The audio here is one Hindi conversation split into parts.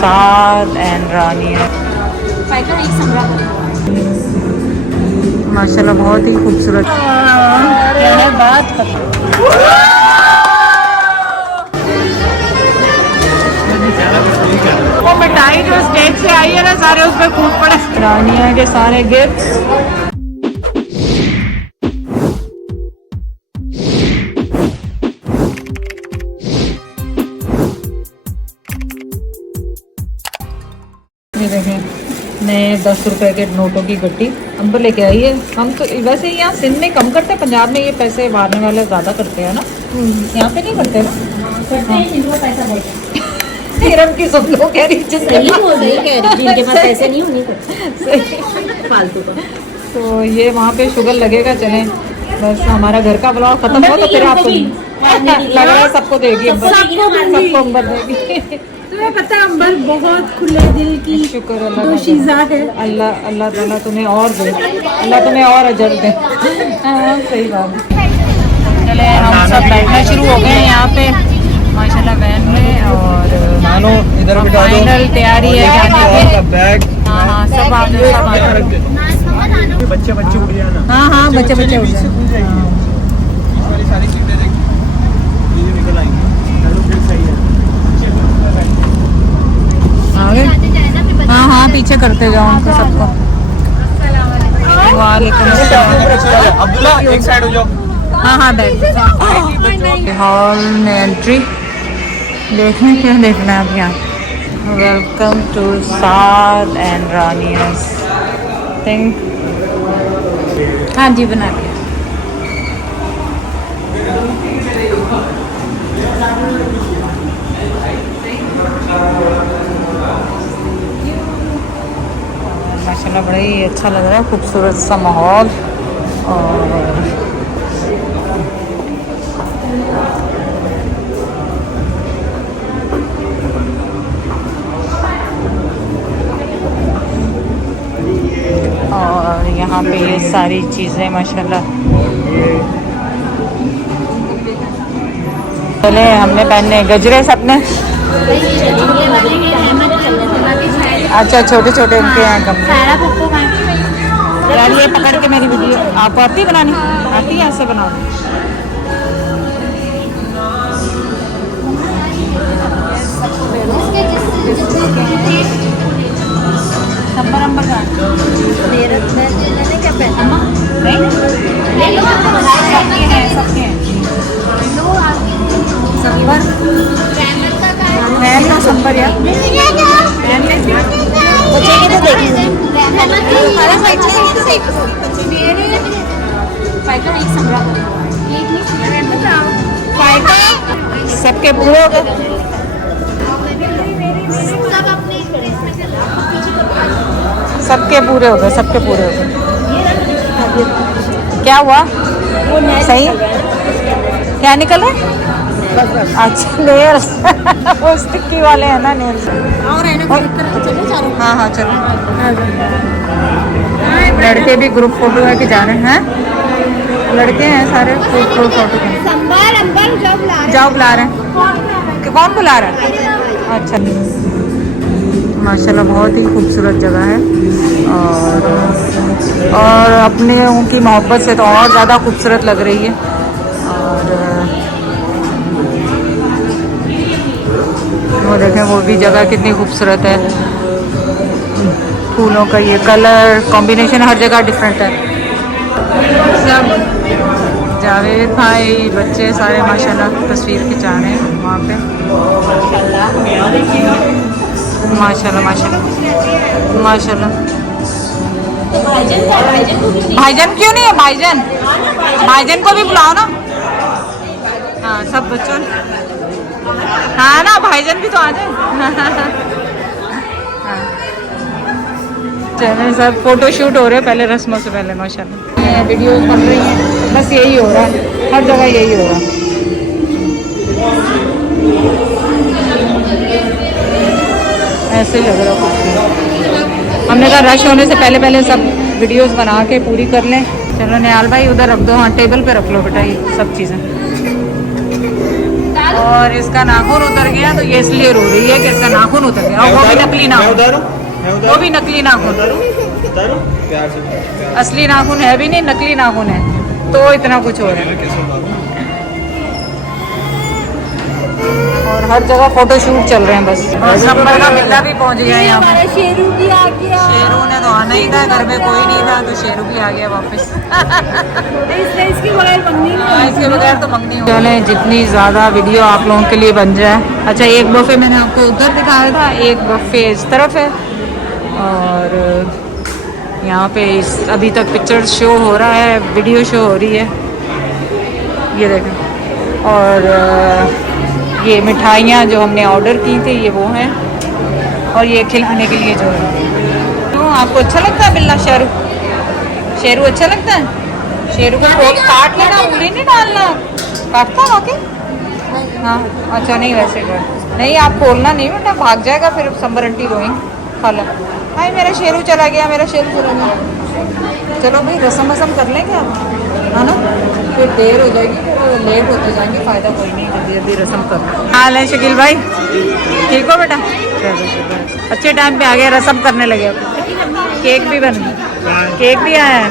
साद एंड रानिया। माशाल्लाह बहुत ही खूबसूरत है। बात वो मिठाई जो स्टेज से आई है ना, सारे उसमें कूद पड़े। रानिया के सारे गिफ्ट। ये देखें नए 10 रुपए के नोटों की गड्डी हम तो लेके आई है। हम तो वैसे यहाँ सिंध में कम करते हैं, पंजाब में ये पैसे मारने वाले ज़्यादा करते हैं ना, यहाँ पे नहीं करते ना। हिरम की सब लोग कह रही जिनके पास पैसे नहीं होंगे फालतू का। तो ये वहाँ पे शुगर लगेगा। चलें बस हमारा घर का ब्लॉग खत्म हो तो फिर आपको लग रहा है सबको देगी, सबको अंबर देगी। तुम्हें पता है अंबर बहुत खुले दिल की शुक्र अल्लाह दोशीज़ा है। अल्लाह अल्लाह ताला तुम्हें और दे, अल्लाह तुम्हें और अजर दे। हाँ सही बात है। चले हम सब बैठना शुरू हो गए हैं यहाँ पे माशाल्लाह वैन में, और इधर बिठा दो। फाइनल तैयारी है जाने की। बैग हाँ हाँ सब आ गए, सब आ गए। बच्चे उठ जाना। हाँ हाँ बच्चे उठ जाए। सारी सीटें देख निकल आएंगी। चलो फिर सही है। आगे हाँ हाँ पीछे करते जाओ उनको सबको। वालेकुम अस्सलाम। अब्दुल्ला एक साइड हो जाओ। हाँ हाँ बैठ। हॉल में एंट्री देखने, क्या देखना है अब यहाँ। Welcome to Saad and Rania's think. हाँ जी बना दिया। माशाल्लाह बड़ा ही अच्छा लग रहा है, खूबसूरत सा माहौल। और यहाँ पे ये सारी चीज़ें माशाल्लाह। चले हमने पहने गजरे सबने। अच्छा छोटे छोटे उनके यहाँ कमरे। यार ये पकड़ के मेरी वीडियो आपको आती बनानी आती है, ऐसे बनाओ। नंबर नंबर का सबके हैं संबर यार सबके पूरे हो गए। सबके पूरे हो गए, सबके पूरे हो गए। क्या हुआ सही क्या निकल रहा? अच्छा नेल्स वो स्टिकी वाले हैं ना नेल्स। हाँ हाँ चलो। लड़के भी ग्रुप फोटो है कि जा रहे हैं? लड़के हैं सारे ग्रुप फोटो के। जाओ बुला रहे हैं। कौन बुला रहा है? अच्छा माशाल्लाह बहुत ही खूबसूरत जगह है, और अपने उनकी मोहब्बत से तो और ज़्यादा खूबसूरत लग रही है। और वो देखें वो भी जगह कितनी खूबसूरत है। फूलों का ये कलर कॉम्बिनेशन हर जगह डिफरेंट है। सब जावेद भाई बच्चे सारे माशाल्लाह तस्वीर खिंचा रहे हैं वहाँ पे। माशाल्लाह माशाल्लाह माशाल्लाह। भाईजान क्यों नहीं है? भाईजान भाईजान को भी बुलाओ ना। हाँ सब बच्चों हाँ ना भाईजान भी तो आ जाए। चैनल सब फोटो शूट हो रहे हैं पहले रस्मों से पहले माशाल्लाह। वीडियोस बन रही हैं, बस यही हो रहा है हर जगह, यही हो रहा है। ऐसे लग रहा है। हमने कहा रश होने से पहले पहले सब वीडियोस बना के पूरी कर लें। चलो निहाल भाई उधर रख दो। हाँ टेबल पे रख लो बेटा ये सब चीज़ें। और इसका नाखून उतर गया तो ये इसलिए रो रही है कि इसका नाखून उतर गया, और वो भी नकली नाखून, वो भी नकली नाखून, प्यार से असली नाखून है भी नहीं, नकली नाखून है, तो इतना कुछ हो रहा है। और हर जगह फोटो शूट चल रहे हैं बस। और नंबर का बिल्ला भी पहुंच गया यहाँ पे। शेरू भी आ गया। शेरू ने तो आना ही था, घर में कोई नहीं था तो शेरू भी आ गया वापस। इसके बगैर मंगनी नहीं। इसके बगैर तो मंगनी हो। चले जितनी ज़्यादा वीडियो आप लोगों के लिए बन जाए। अच्छा, एक बफे मैंने आपको उधर दिखाया था, एक बफे इस तरफ है, और यहाँ पे अभी तक पिक्चर शो हो रहा है, वीडियो शो हो रही है, ये देखें। और ये मिठाइयाँ जो हमने ऑर्डर की थी ये वो हैं, और ये खिलाने के लिए जो है। तो आपको अच्छा लगता है बिल्ला शेरू? शेरू अच्छा लगता है? शेरू का थ्रोट काट लेना, उंगली नहीं डालना। काटता है वाकई? हाँ, अच्छा नहीं वैसे कर नहीं, आप खोलना नहीं बेटा, भाग जाएगा फिर समर आंटी रोएंगे। खाला भाई मेरा शेरू चला गया, मेरा शेरू चला गया। चलो भाई रसम वसम कर लेंगे आप, है ना? फिर देर हो जाएगी, फिर लेट होते जाएंगे, फ़ायदा कोई नहीं, जल्दी जल्दी रसम कर। हाल है शकील भाई, ठीक हो बेटा? अच्छे टाइम पे आ गया, रसम करने लगे। केक भी बन गया, केक भी आया है।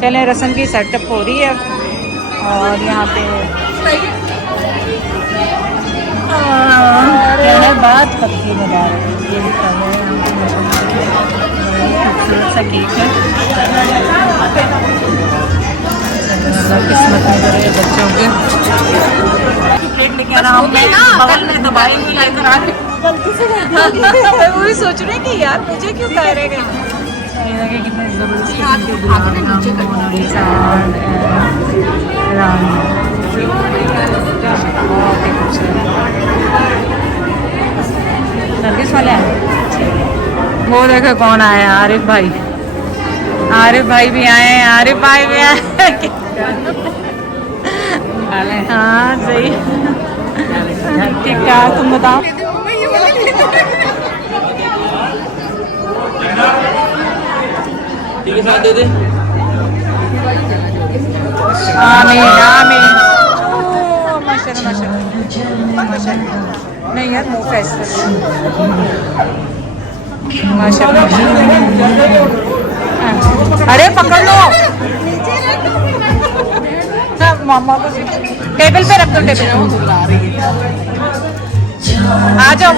चलें, रसम की सेटअप हो रही है। और यहाँ पे बात पक्की बता रहे हैं, ये लिखा हुआ है यहाँ पे, खूबसूरत सा केक है। किस्मत में करे बच्चों के। प्लेट लेके आना, हमने बगल में दवाई भी लेकर आ रहे, मैं वो भी सोच रही कि यार मुझे क्यों कह रहे हैं। कितने जबरदस्ती नरगिस वाले हैं। वो देखो कौन आया, आरिफ भाई। आरिफ भाई भी आए हैं, आरिफ भाई भी आए। हाँ सही, ठीक ठाक, तुम बताओ। दे दे। आमीन आमीन। माशाल्लाह माशाल्लाह। नहीं यार मुँह फैस माशाल्लाह। अरे पकड़ लो मामा को, टेबल पे रख दो, टेबल आ जाओ।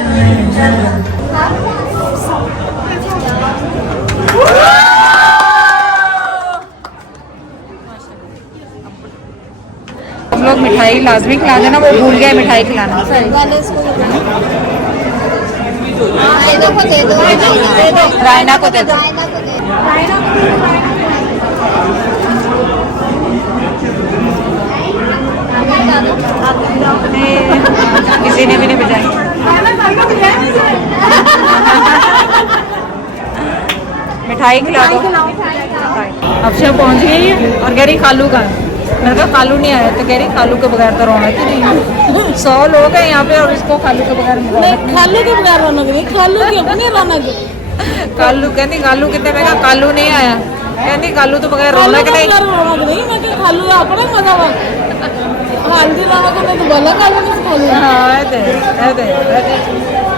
हम लोग मिठाई लाजमी खिला देना, वो भूल गए मिठाई खिलाना। रायना को दे दो। किसी ने भी नहीं बजाई। मिठाई खिला दो। अफशा पहुंच गई है और कह रही खालू का, मैंने कहा खालू नहीं आया, तो कह रही खालू के बगैर तो रौनक ही नहीं है। 100 लोग हैं यहाँ पे और इसको खालू के बगैर खालू के बगैर रौनक नहीं, खालू की अपनी रौनक। कालू कहती कालू कितने में, कालू नहीं आया, कहती कालू तो बगैर रौनक नहीं। रौनक नहीं, मैं कि खालू अपना मजा वा हालदी रौनक ने तो बोला खालू नहीं खालू। हाँ ऐसे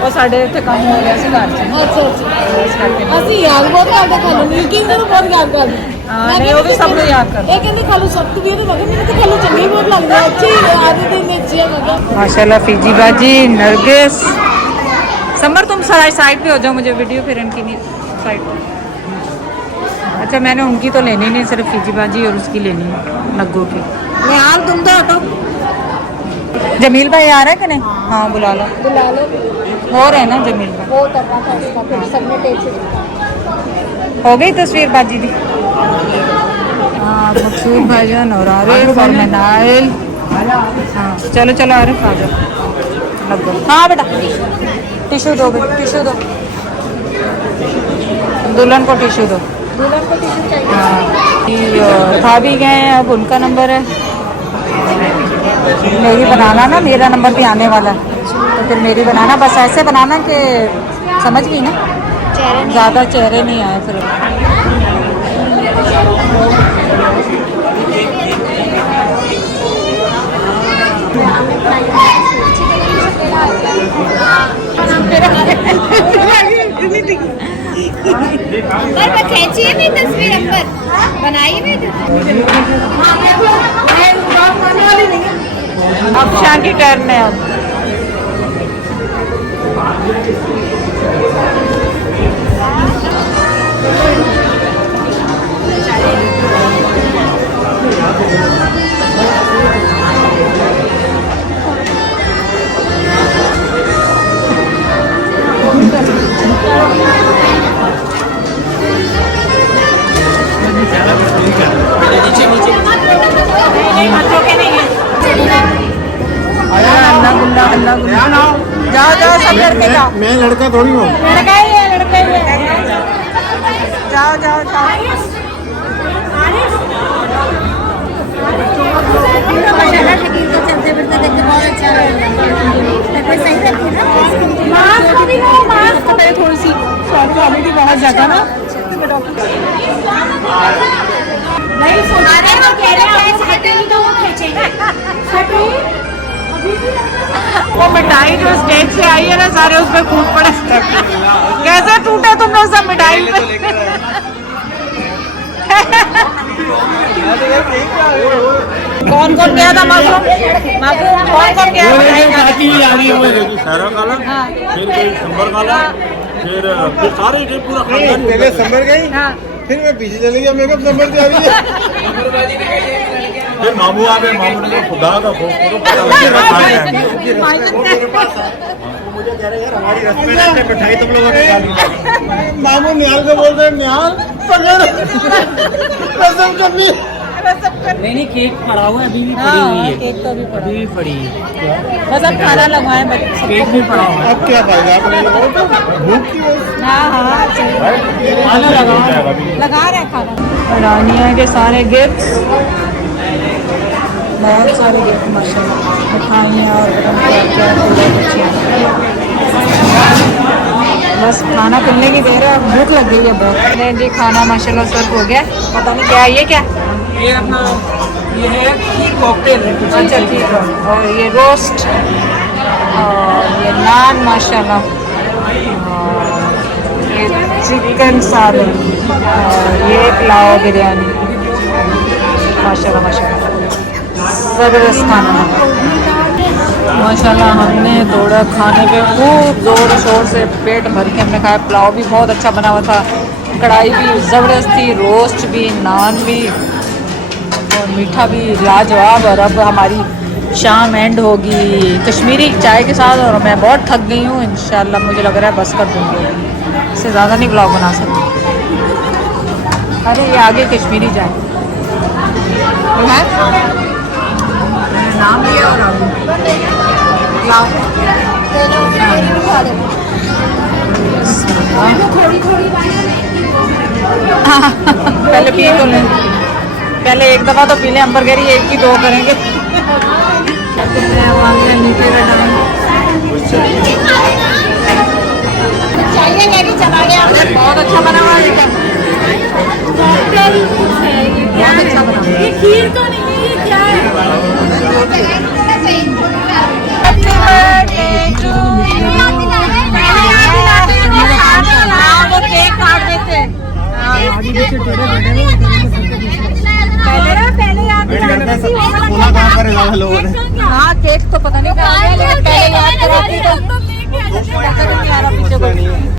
वो साढ़े इतने कम हो गया सी घर से। अच्छा अच्छा, ਅਸੀਂ याद बहुत करते खालू, लेकिन तो बहुत याद करते। हाँ नहीं वो भी सब लोग याद करते। ਇਹ ਕਹਿੰਦੇ ਖਾਲू सख्त भी नहीं लगे, मुझे तो खालू चंगी बहुत लगता है, अच्छी आदत है, अच्छी है मतलब। माशाल्लाह फीजी बाजी, नरगिस, समर तुम साइड पे हो जाओ, मुझे वीडियो फिर इनकी नहीं साइड पे। अच्छा मैंने उनकी तो लेनी नहीं, सिर्फ फीजी बाजी और उसकी लेनी है, नग्गो की। निहाल तुम तो हटो। जमील भाई आ रहा है कि नहीं? हाँ बुला लो, बुला लो। हो रहे हैं ना जमील भाई? वो करना था इसका, फिर सबने टेस्ट हो गई तस्वीर बाजी दी। हाँ मकसूद भाईजान और आरिफ और मनाइल। हाँ चलो चलो आरिफ आ जाओ। हाँ बेटा टिश्यू दो, बेटा टिश्यू दो, दुल्हन को टिश्यू दो। दुल्हन को टिश्यू चाहिए। हाँ भाभी गए हैं, अब उनका नंबर है, मेरी बनाना ना, मेरा नंबर भी आने वाला है तो फिर मेरी बनाना, बस ऐसे बनाना कि समझ गई ना, ज़्यादा चेहरे नहीं आए फिर। पर खींची है मेरी तस्वीर अंबर बनाई है अब शाह की टर्न है अब। नीचे नीचे जाओ जाओ सब लड़के जाओ। मैं लड़का थोड़ी हूँ। लड़का ही है, लड़का ही है। जाओ जाओ जाओ। माशाल्लाह शकील को चलते फिरते देख के बहुत अच्छा लगा। सही रखी ना मास्क पहले थोड़ी सी शॉर्ट वाली थी बाहर जाता ना नहीं अरे वो कह रहे हैं हटेंगे तो वो खींचेंगे वो मिठाई जो स्टेज से आई है ना, सारे उसमें कूद पड़े। कैसे टूटे तुम लोग सब मिठाई पे? कौन कौन गया था मासूम? कौन कौन गया? सारा काला, फिर कोई संबर काला, फिर सारे पूरा खानदान। पहले संबर गई, फिर मैं पीछे चले गया, मेकअप संबर से आ रही है। फिर मामू आ गए, मामू ने कहा खुदा का मुझे कह रहे यार हमारी रस्ते में मिठाई तुम लोगों ने। मामू निहाल को बोल रहे निहाल कसम कभी नहीं केक पड़ा हुआ है, अभी भी पड़ी हुई है। केक तो भी पड़ा, अभी भी पड़ी है। बस अब खाना लगवाए बच्चे। केक भी पड़ा हुआ है। अब क्या फायदा अपने भूख की वजह हाँ हाँ खाना लगा लगा रहे खाना। रानिया के सारे गिफ्ट, बहुत सारे गिफ्ट माशाल्लाह, मिठाइयाँ और बस खाना खुलने की देर है, अब भूख लग गई है बहुत। नहीं जी खाना माशाल्लाह सर्व हो गया। पता नहीं क्या है ये, क्या ये अपना ये है खीर कॉकटेल है कुछ। अच्छा ठीक है। और ये रोस्ट और ये नान माशाल्लाह, और ये चिकन सालन और ये पुलाव बिरयानी माशाल्लाह माशाल्लाह ज़बरदस्त खाना है माशाल्लाह। हमने थोड़ा खाने पे खूब ज़ोर शोर से पेट भर के हमने खाया। पुलाव भी बहुत अच्छा बना हुआ था, कढ़ाई भी ज़बरदस्त थी, रोस्ट भी, नान भी और मीठा भी लाजवाब। और अब हमारी शाम एंड होगी कश्मीरी चाय के साथ, और मैं बहुत थक गई हूँ। इंशाल्लाह मुझे लग रहा है बस कर दूँगी, इससे ज़्यादा नहीं ब्लॉग बना सकती। अरे ये आगे कश्मीरी चाय है, नाम लिया और आगे पहले पी तो लें, पहले एक दफ़ा तो पी लें। अंबर कह रही एक की दो करेंगे। चाहिए लेके चला गया बहुत अच्छा बना हुआ है, बहुत अच्छा बना। ये खीर तो नहीं है, ये क्या है? वो केक काट देते हैं पहले याद सुना कहाँ पर है ज़्यादा लोगों ने। हाँ केक तो पता नहीं कहाँ गया, लेकिन पहले याद कराती तो